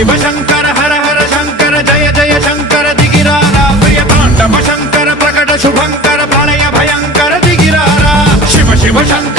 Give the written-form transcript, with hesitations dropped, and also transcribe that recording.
शिव शंकर हर हर शंकर जय जय शंकर दिगिरारा प्रिय तांडव शंकर प्रकट शुभंकर प्रलय भयंकर दिगिरारा शिव शिव शंकर